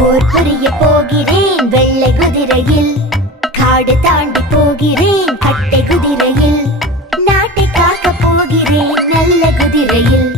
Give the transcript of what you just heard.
போர் புரிய போகிறேன் வெள்ளை குதிரையில், காடு தாண்டி போகிறேன் கட்டை குதிரையில், நாட்டை காக்க போகிறேன் நல்ல குதிரையில்.